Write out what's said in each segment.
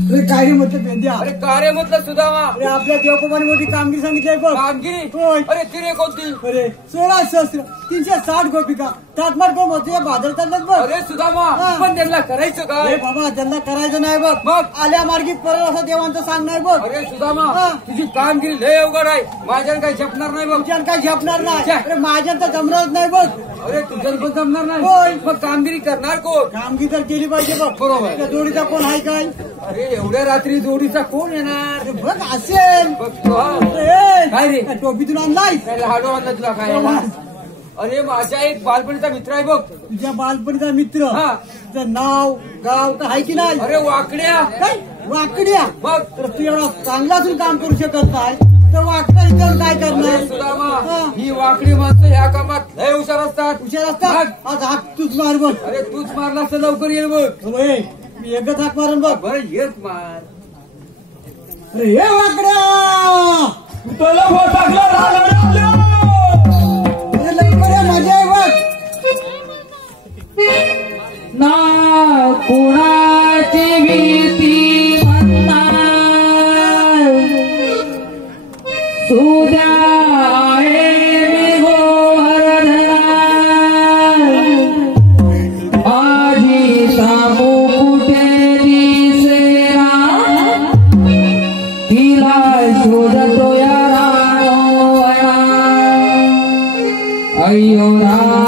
अरे कार्य म्हटलं सुदामा. अरे आपल्या देवकुमारी मोठी कामगिरी सांगितली बघ. कामगिरी होय. अरे तिने कोणती. अरे 16 सहस्त्र 360 गोपिका तात्मार कोण होते बाजार चालत बघ. अरे सुदामा पण त्यांना करायचं काय. बाबा त्यांना करायचं नाही बघ. मग आल्या मार्गी परत असं देवांचं सांगणं आहे बघ. अरे सुदामा तुझी कामगिरी लय अवघड आहे. माझ्यानं काही झेपणार नाही बघ. तुझ्यानं काही झेपणार नाही. अरे माझ्यानं तर जमणारच नाही बघ. अरे तुझ्यानं पण जमणार नाही. होय. मग कामगिरी करणार कोण. कामगिरी तर केली पाहिजे बघ. बरोबर. त्या जोडीचा कोण आहे काय. अरे एवढ्या रात्री जोडीचा कोण येणार. अरे बघ असेल बघतो हा. काय रे टोपीतून आणलाय काय लाडू आणला तुला काय. अरे माझा एक बालपणीचा मित्र आहे बघ. तुझ्या बालपणीचा मित्र. हा. तुझं नाव गाव तर आहे की नाही. अरे वाकड्या. काय वाकड्या. मग तर तू एवढा चांगला असून काम करू शकत नाही तर वाकडा इतर काय करणार. सुदामा ही वाकडी माणसं ह्या कामात लय हुशार असतात. हुशार असतात. आज हात तूच मार बघ. अरे तूच मारला तर लवकर येईल बघ. मी एकच हात मारून बघ. बरं येत मार. अरे हे वाकड्या मजा आहे बघ. ना कुणाची भीती म्हणणार सुद्या आहे मी गोवर्धन माझी सामू कुठे दिसेना तिला शोधतो या रानोवळा अय्यो रामा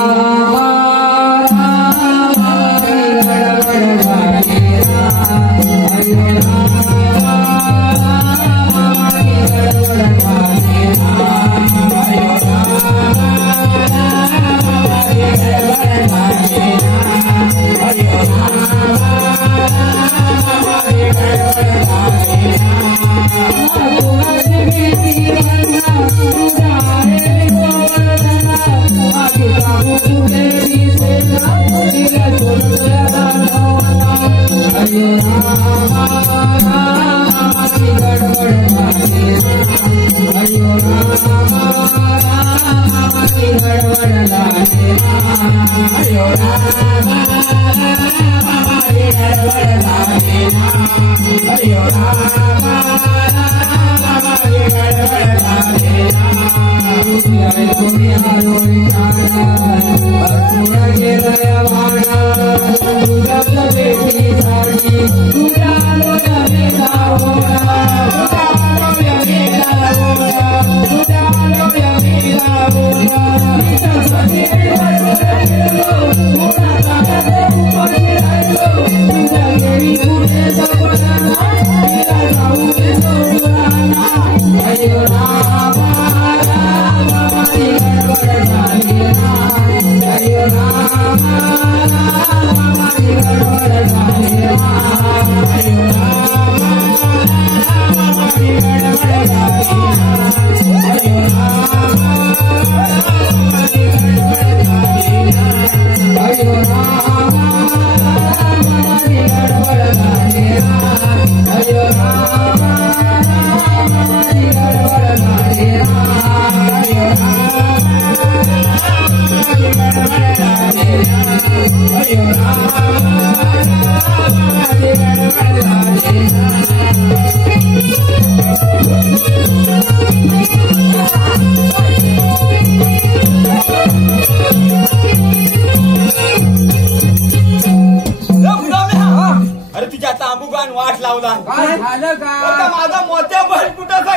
Thank you.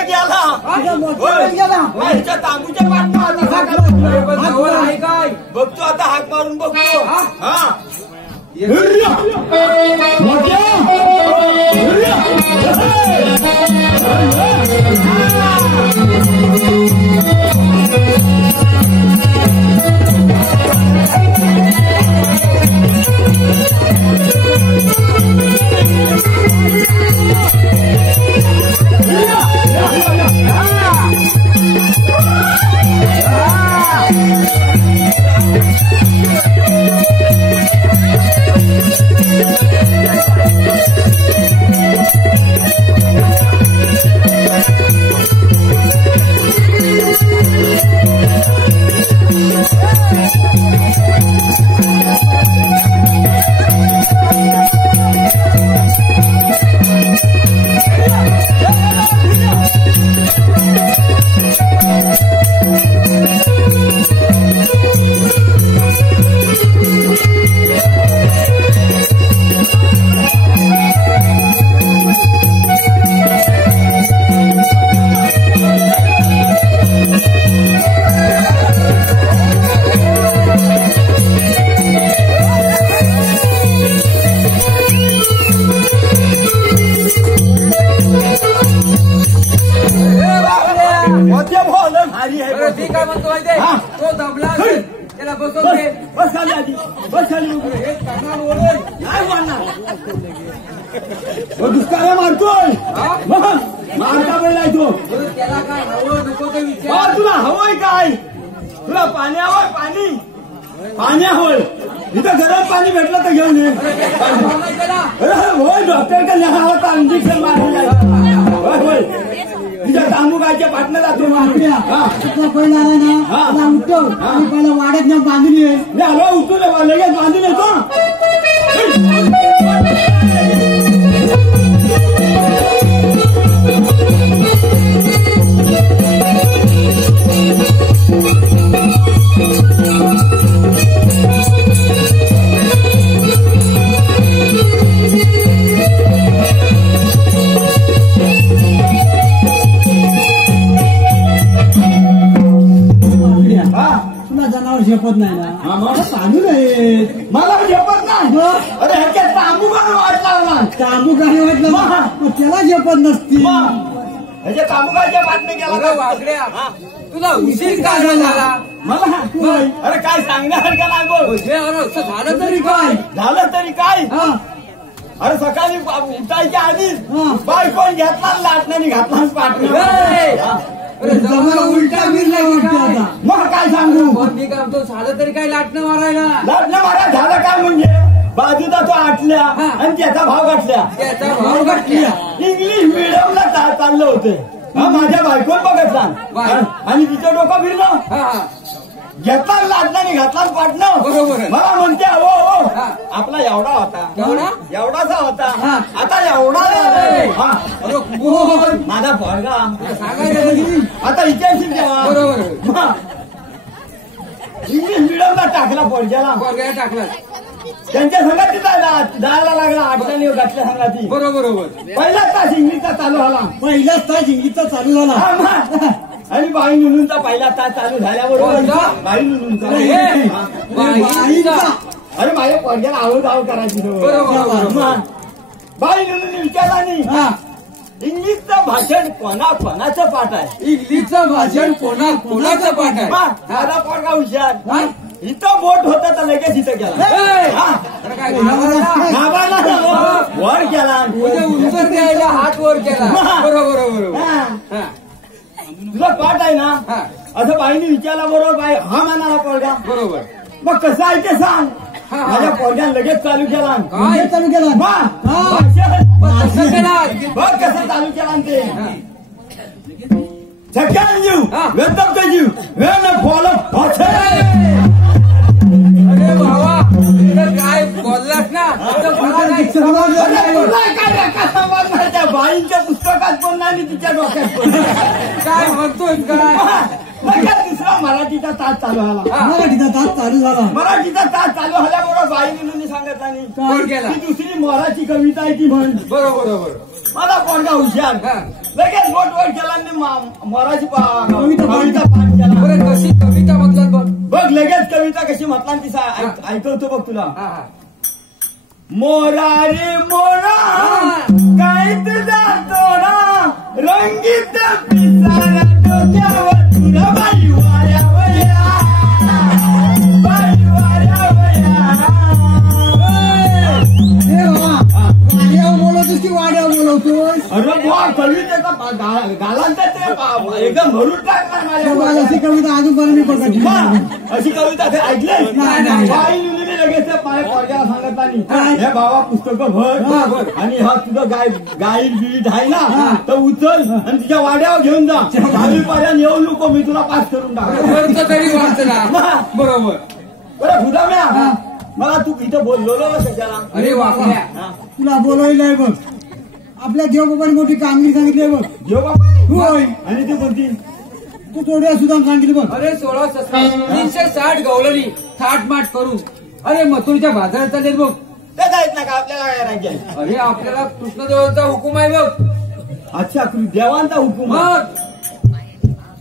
गेला तुझ्या मोठ्या होय. गेला ह्याच्या तांबूच्या पाठनं आता अरे हाक पण जवळ आहे काय बघतो आता हाक मारून बघतो हा? हा भारी आहे अरे ती काय म्हणतो माहितीये हा. तो दबला असेल त्याला बसवते बस खाली आधी बस खाली उभं हे करणार ओरड. नाही मारणार दुष्काळ मारतोय हा? मारता वेळ आहे तो बरं, त्याला काय हवं नको ते विचार तुला हवंय काय तुला पाणी हवंय पाणी पाणी हवंय इथं गरम पाणी भेटलं तर घेऊन ये काय भाव नाही त्याला होय डॉक्टर का न्यावं तर इंजेक्शन मारून होय होय तिच्या तांबुकाच्या पाटणं जातो तुझा पहिला आला ना हा. त्याला उठव आणि पहिला वाड्यात नेऊन बांधून ये मी आलो उचलून लगेच बांधून येतो हा तुला जनावर झेपत नाही ना हा, मग? बांधून ये मला झेपत नाही अरे ह्याच्या तांबू का वाट लावला तांबू काही वाटलं मग त्याला झेपत नसती ह्याच्या तांबुकाच्या पाटणं गेला अरे वागड्या तुला उशीर का झाला मला अरे काय सांगण्यासारखं नाही बोल हे अरे असं झालं तरी काय झालं तरी काय हा अरे सकाळी उठायच्या आधीच हा. बायकोन घेतला लाटण्याने घातला पाटणं ए! हा. अरे जमाला उलटा फिरलाय वाटतं आता मग काय सांगू पण मी काय म्हणतो झालं तरी काय लाटणं मारायला लाटणं मारा झालं काय म्हणजे बाजूचा तो आटल्या हा. आणि त्याचा भाव गाठल्या त्याचा भाव गाठल्या इंग्लिश मिडियमला चाललं होते हा माझ्या बायकोन बघितला बाय. आणि तिचं डोकं फिरलं हा हा घेतला लाटण्याने घातला पाटणं बरोबर आहे. मला म्हणते हो हो हा. आपला एवढा होता एवढा? एवढाचा होता हा. आता एवढा झालाय. हा. अरे कोण माझा पोरगा सांगायला नाही. आता इतिहास जेव्हा बरोबर आहे. इंग्लिश मिडियमला टाकला पोरग्याला पोरग्याला टाकला त्यांच्या संगाती जायला लागला आठवणी घातल्या संगाती बरोबर बरोबर पहिला तास इंग्लिशचा चालू झाला पहिलाच तास इंग्लिशचा चालू झाला हा, मग. आणि बाई नुनूंचा पहिला तास चालू झाल्याबरोबर कोणता? बाई नुनूंचा हे, हा. बाईचा. अरे माझ्या पोरग्याला आवड आव करायची तो. बरोबर, बरोबर. मग. बाई नुनून विचारला नाही हा इंग्लिशचं भाषण कोणाचं पाठ आहे इंग्लिशचं भाषण कोणाचं पाठ आहे मग, माझा पोरगा हुशार हा? इथं बोट होता तर लगेच इथं गेला ए! हा. अरे काय घाबरायला? नावाला ना, वर गेला उद्या उत्तर द्यायला हात वर केला हा. बरोबर बरोबर हा. हा. तुझा पाठ आहे ना हा. असं बाईने विचारला बरोबर बाई हा म्हणाला पोरगा बरोबर मग कसं आहे ते सांग हा, हा. माझ्या पोरग्यानं लगेच चालू केला काय? इंग्लिश चालू केला वा, हा. भाषण. कसं केला बघ कसं चालू केला ते हा. Second you, हा. welcome to you, when I follow भाषण. अरे बाबा इकडं काय बोललास ना तर मला नाही. अरे तुला काय नका समजणार त्या बाईंच्या पुस्तकात पण नाही आणि तिच्या डोक्यात पण नाही. काय म्हणतोय काय लगेच दुसरा मराठीचा तास चालू झाला. मराठीचा तास चालू झाला. मराठीचा तास चालू झाल्याबरोबर बाई मुलींनी सांगितलं नाही कोण केला? ती दुसरी मोराची कविता आहे ती म्हण. बरोबर बरोबर. मला पोरगा हुशार हा. लगेच बोट केला आणि मोराची कविता पाठ केला. बरं कशी कविता म्हटलं बघ. बघ लगेच कविता कशी म्हटला ती ऐकवतो बघ तुला. हा हा. मोरा रे मोरा काय तुझा तोरा रंगीत पिसारा डोक्यावर तुला बाई वाऱ्या वया बाई वाऱ्या वया. हे बाबा वाड्यावर बोलवतोस की वाड्यावर बोलवतोस? अरे बुवा कवितेचा गालांचा ते एकदम भरून टाकणार माझ्या. अशी कविता अजूनपर्यंत मी बघत वा, नाही. अशी कविता ते ऐकली नाही. बाई मुलीने लगेच त्या पोरग्याला सांगत काय? नाही हे बाबा पुस्तकं भर आणि हा तुझं गाईड बिईड आहे ना तर उचल आणि तुझ्या वाड्यावर घेऊन जा. 10वी पर्यंत येऊ नको मी तुला पास करून टाक. वरचं तरी वाचला. बरोबर. बरं खुदाम्या मला तू इथं बोललो कशाला? अरे वाकड्या. हा. तुला बोलवलंय बघ. आपल्या देवबाबांनी मोठी कामगिरी सांगितली बघ. जेव बाबा होय. आणि ती कोणती? तू थोड्या सुद्धा सांगितलं बघ. अरे 1660 गवलनी थाटमाट करून अरे मथुरीच्या बाजारात चाललेत बघ. ते जायत ना का आपल्याला काय राहायचे? अरे आपल्याला कृष्णदेवाचा हुकूम आहे बघ. अच्छा देवांचा हुकूम आहे. मग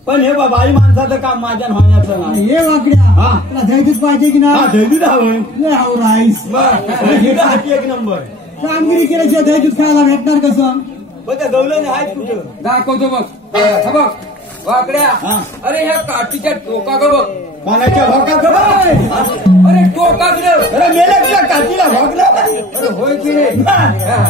पण हे बाबा बाई माणसाचं काम माझ्या भाण्याचं नाही. हे वाकड्या हा. तुला धैर्यच पाहिजे की हा नाही? धैर्य हवं. लय हाव राईस. बरं हाती एक नंबर. कामगिरी केल्याशिवाय धैर्यच खायला भेटणार कसं? पण त्या गवल्याने आहेत कुठं? दाखवतो बघ. हा बघ वाकड्या. हा. अरे ह्या काठीच्या टोका ग बघ. पाण्याच्या भोकात अरे टोका ग. अरे मेल्या तुला काठीला भोगलं. अरे होय की रे. हा. हा.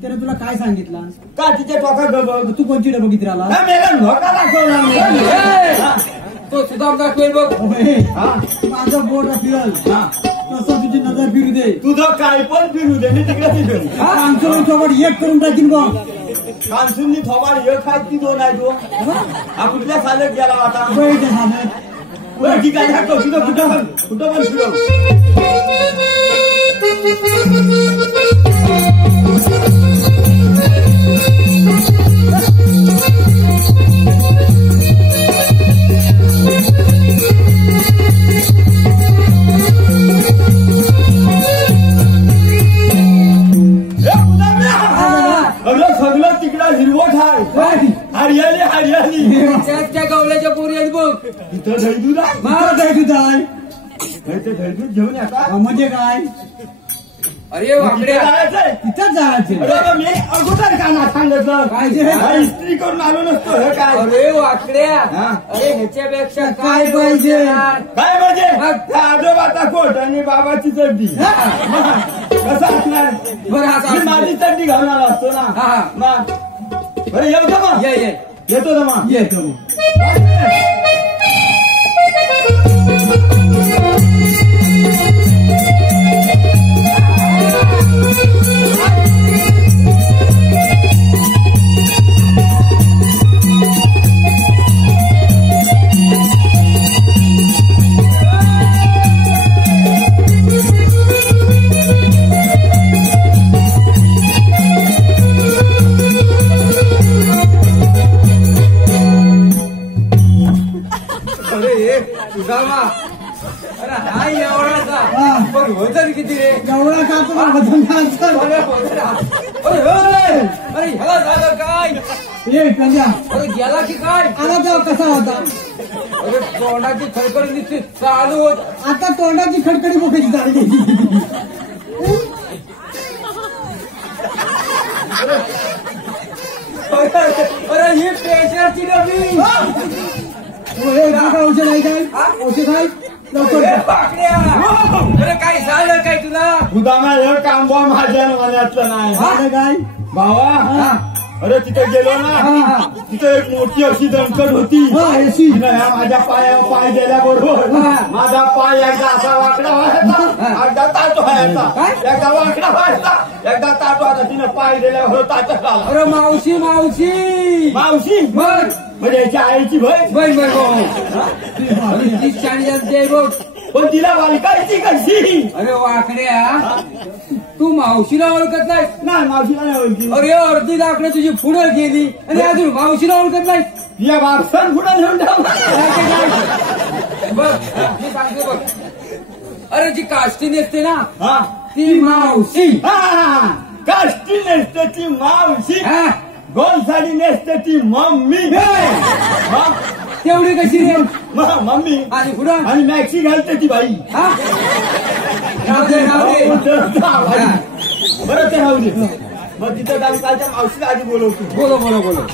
त्याने तुला काय सांगितलं? काठीच्या टोका गबग तू कोणची डबं किती राहिला? मेला भोका दाखवला. ए, तो सुद्धा दाखवेल बघ. हा. माझं बोट फिरल हा. तसं तुझी नजर फिरू दे. तुझं काय पण फिरू दे मी तिकडे फिरून. आमचं सोबत एक करून टाकीन बघ. कांसूननी थोबाड एक आहेत की दोन आहे तो? हा कुठल्या सालेत गेला आता? बैठ झालं. बरं ठीक आहे हा तुझं कुठं पण फिरव. अगं सगळं तिकडं हिरवट आहे. हरियाली त्या गवल्याच्या पोरी आहेत बघ. तिथं धैदूत आहे. माझं धैर्य आहे. धैदूत घेऊन येतात. म्हणजे काय? अरे वाकड्या. जायचंय. तिथंच जायचं. अरे मी अगोदर का ना सांगितलं काय जे? हा, इस्त्री करून आलो नसतो हे काय? अरे वाकड्या. हा. अरे ह्याच्यापेक्षा काय पाहिजे? काय म्हणजे त्या आजोबाचा कोट आणि बाबाची चड्डी कसं असणार? बरं हा मी माझी चड्डी घालून आलो असतो ना. हा. मग. बरं येतो मग. ये ये. येतो ना मग. येतो मग. सुधामा. अरे हा एवढाचा. हा. पण वजन किती रे? एवढा का तुला बदलणार? अरे वजन. अरे ह्याला झालं काय? ये कंजा अरे गेला की काय? आला तेव्हा कसा होता? अरे तोंडाची खडखड नुसती चालू होत. आता तोंडाची खडखडी मोठी झाली. अरे ही प्रेशरची डबी. औषध आहे काय? औषध आहे लवकर अरे पाकड्या. अरे काय झालं काय तुला? उदामा हे काम बा माझ्या मनातलं नाही. झालं काय? भावा अरे तिथे गेलो ना हा. तिथे एक मोठी अशी दणकट होती हा, अशी. तिनं ह्या माझ्या पायावर पाय गेल्याबरोबर हा. माझा पाय एकदा असा वाकडा व्हायचा एकदा ताट व्हायचा काय? एकदा वाकडा व्हायचा एकदा ताट व्हायचा तिनं पाय गेल्यावर ताटच आला अरे मावशी मावशी मावशी बर म्हणजे याच्या आईची भय बर बर हो ती शाणी जाते बघ पण तिला वालकायची कशी अरे वाकड्या तू मावशीला ओळखत नाही नाही मावशीला नाही ओळखी अरे अर्धी लाकडं तुझी पुढं गेली आणि अजून मावशीला ओळखत नाही तिला बापसान पुढे नेऊन ठेवला बघ मी सांगते बघ अरे जी काष्टी नेसते ना हा ती मावशी हा काष्टी नेसते ती मावशी हा गोल साडी नेसते ती मम्मी हा, तेवढी कशी रे मम्मी आणि पुढं आणि मॅक्सी घालते ती बाई हा राहू दे राहू दे बरं ते राहू दे मग तिथं जाऊन कालच्या मावशीला आधी बोलवतो बोलो बोलो बोलो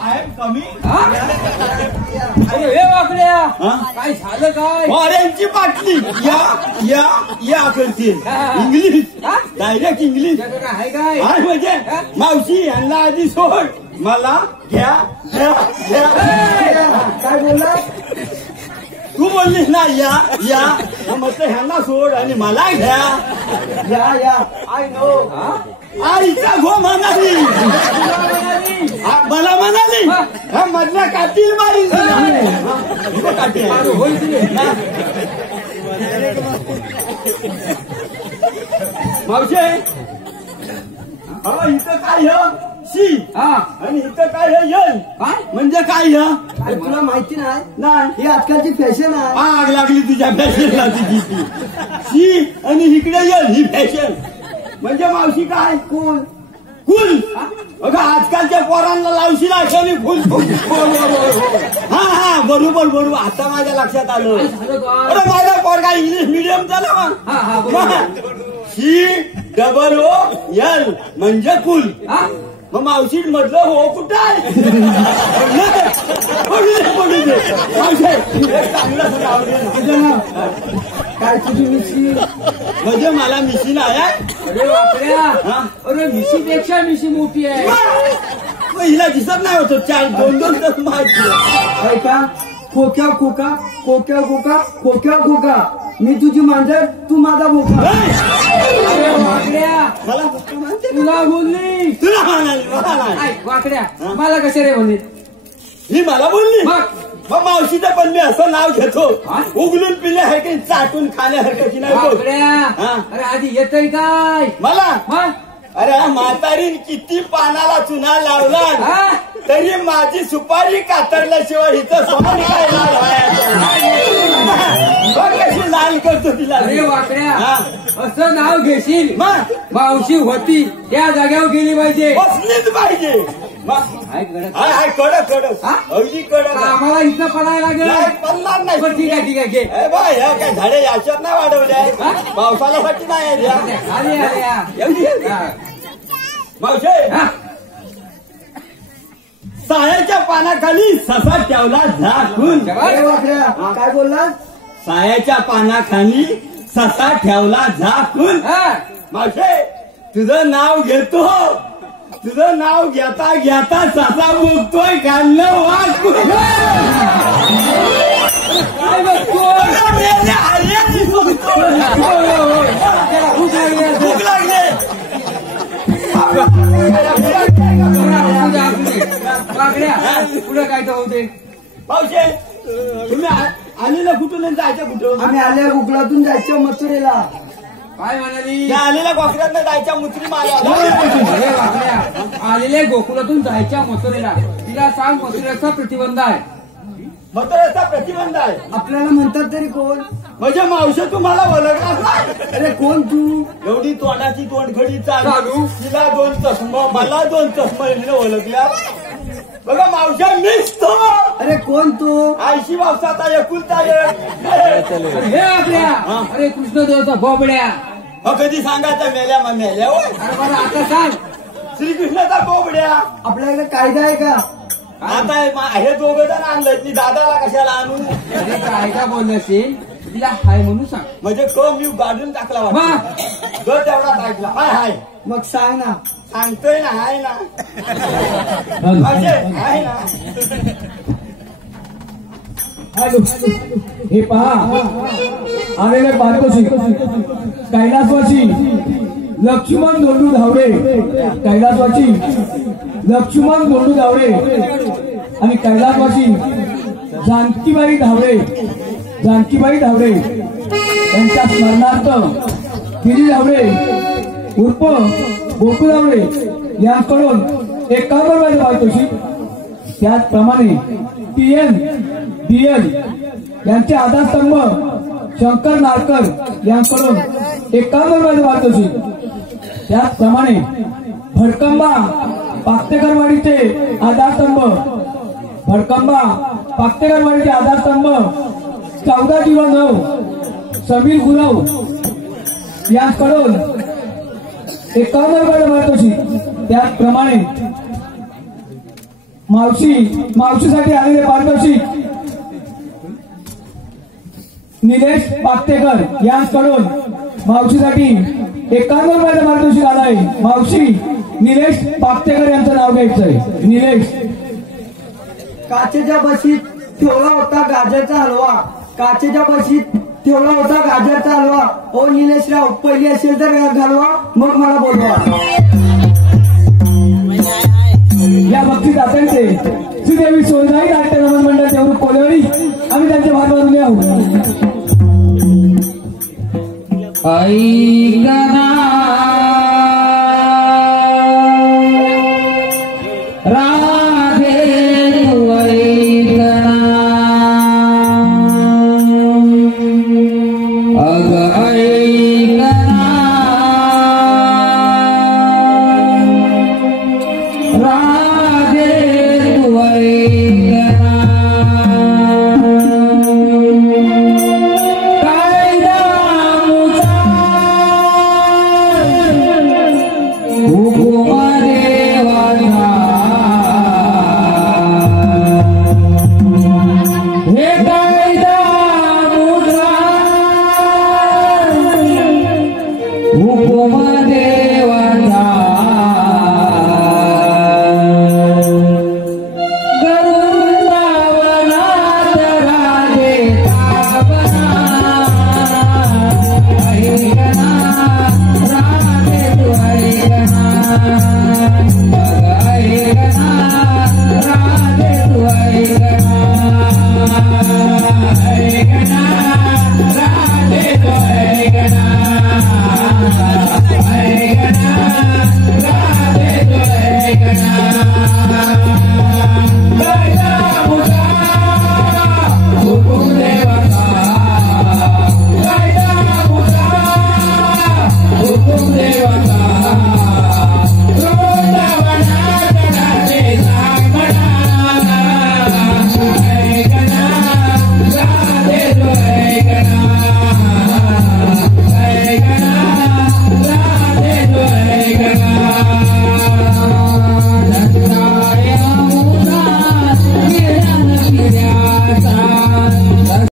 आहे कमी हा अरे हे वाकड्या हा? काय झालं काय ऑरेंजची बाटली या करते हा. इंग्लिश हा? डायरेक्ट इंग्लिश तुझ्याकडे आहे काय आहे म्हणजे हा? मावशी यांना आधी सोड मला घ्या घ्या घ्या काय बोलला तू बोललीस ना या मग ते ह्यांना सोड आणि मला घ्या या आय नो आईचा घो म्हणाली मला म्हणाली ह्या मधल्या कातील मारी काठी आहे. मावशे इथं काय शी हा आणि इथं काय यल काय म्हणजे काय काय तुला माहिती नाही नाही ही आजकालची फॅशन आहे आग लागली तुझ्या फॅशनला तुझी शी आणि इकडे यल ही फॅशन म्हणजे मावशी काय कोण फुल अगं आजकालच्या पोरांना लावशी लागली फुल हा बरोबर आता माझ्या लक्षात आलं अरे माझा पोरगा इंग्लिश मिडियम झाला हा, हा, बरोबर. COOL म्हणजे कुल हा मग मावशी मधलं हो कुठं आहे पडू दे. मावशी, एक चांगलं असं नाव दे ना. काय तुझी मिशी म्हणजे मला मिशीन आहे अरे वाकड्या हा? अरे मिशीपेक्षा मिशी मोठी आहे मग हिला दिसत नाही होतं चार दोन तास माहिती आहे का खोक्या खोका खोक्या खोका खोक्या खोका मी तुझी मांजर तू माझा बोका अरे वाकड्या मला फक्त म्हणते ना. तुला बोलली तुला म्हणाली मला नाही. ऐक वाकड्या मला कशा रे बोलली ही मला बोलली मग? मग मावशीचं पण मी असं नाव घेतो हा? उगलून पिल्यासारखी चाटून खाण्यासारखी नाही बोल. वाकड्या हा? अरे आधी येतय काय मला मग अरे म्हातारीन किती पानाला चुना लावला हा? तरी माझी सुपारी कातरल्याशिवाय हिचं सोनं काय लाल व्हायचं? बघ कशी लाल करतो तिला अरे वाकड्या हा. असं नाव घेशील मग मावशी होती त्या जाग्यावर गेली पाहिजे बसलीच पाहिजे मग काय करत हाय कडक हा? अगदी कडक आम्हाला इथं पडायला लागेल नाही, पडणार नाही बरं, ठीक आहे घे ए बाय ह्या काय झाडे याच्यात नाही वाढवले हा? पावसाळ्यासाठी नाही आहेत ह्या. आले आले या. एवढी आहे? हा. मावशे हा. सायाच्या पानाखाली ससा ठेवला झाकून अरे वाकड्या काय बोलला सायाच्या पानाखाली ससा ठेवला झाकून हा. मावशे तुझं नाव घेतो तुझं नाव घेता घेता ससा मुगतोय घालणं वाकून काय बघतोय? मेले आले बघतोय. होय, होय, होय. त्याला भूक लागली असेल. भूक लागले वाकड्या पुढे काय तर होते मावशे तुम्ही आलेला कुठून आणि जायचं कुठं आम्ही आल्या गुगलातून जायचं मथुरेला काय म्हणाली त्या आलेल्या गोखऱ्यात जायच्या मुत्री मारा अरे वाकड्या आलेले गोकुळातून जायच्या मथुरेला तिला सांग मथुरेचा प्रतिबंध आहे मथुरेचा प्रतिबंध आहे आपल्याला म्हणतात तरी कोण म्हणजे मावशे तुम्हाला ओळखणार नाही अरे कोण तू एवढी तोंडाची तोंडखडी चालू चालू. तिला 2 चष्मा मला 2 चष्मा हिने ओळखल्या बघा मावशा मीच तो अरे कोण तू आयशी वावसाचा एकुलता एक हे आपल्या अरे कृष्णदेवचा बोबड्या कधी सांगायचं मेल्या मग मेल्या होय. अरे मला आता सांग श्रीकृष्णाचा बोबड्या आपल्याकडे कायदा आहे का आता हे दोघं जण आणलं ती दादाला कशाला आणू अरे काय बोलले असेल तिला हाय म्हणून सांग म्हणजे क मी गाडून टाकला वाटतं. वा. ग तेवढा वाटला हाय हाय मग सांग ना. सांगतोय ना आहे ना आहे ना. हे पहा आलेले पारितोषिक कैलासवासी लक्ष्मण दोंडू धावडे, कैलासवासी लक्ष्मण दोंडू धावडे आणि कैलासवासी जानकीबाई धावडे यांच्या स्मरणार्थ गिरी धावडे उर्फ गोकू धावडे यांकडून 51 रुपयाचे पारितोषिक. त्याचप्रमाणे TN यांचे आधारस्तंभ शंकर नारकर यांकडून 51 रुपयाचे पारितोषिक. त्याचप्रमाणे भडकंबा पाक्तेकरवाडीचे आधारस्तंभ 1409 समीर गुरव यांकडून 51 रुपयाचे पारितोषिक. त्याचप्रमाणे मावशीसाठी आलेले पारितोषिक निलेश पाक्तेकर यांकडून मावशीसाठी 51 रुपयाचे पारितोषिक आलाय. मावशी निलेश पाक्तेकर यांचं नाव घ्यायचंय. निलेश. काचेच्या बशीत ठेवला होता गाजरचा हलवा. काचेच्या बशीत ठेवला होता गाजरचा हलवा. ओ निलेशराव, पहिली असेल तर घालवा, मग मला बोलवा. या बक्षीदात्यांचे श्रीदेवी सोयराई नाट्य नमन मंडळ देवरूख कोलेवाडी आम्ही त्यांचे भार मानून आहोत. ऐकना राधे तू ऐकना अग ऐकना राधे तू ऐकना Hey,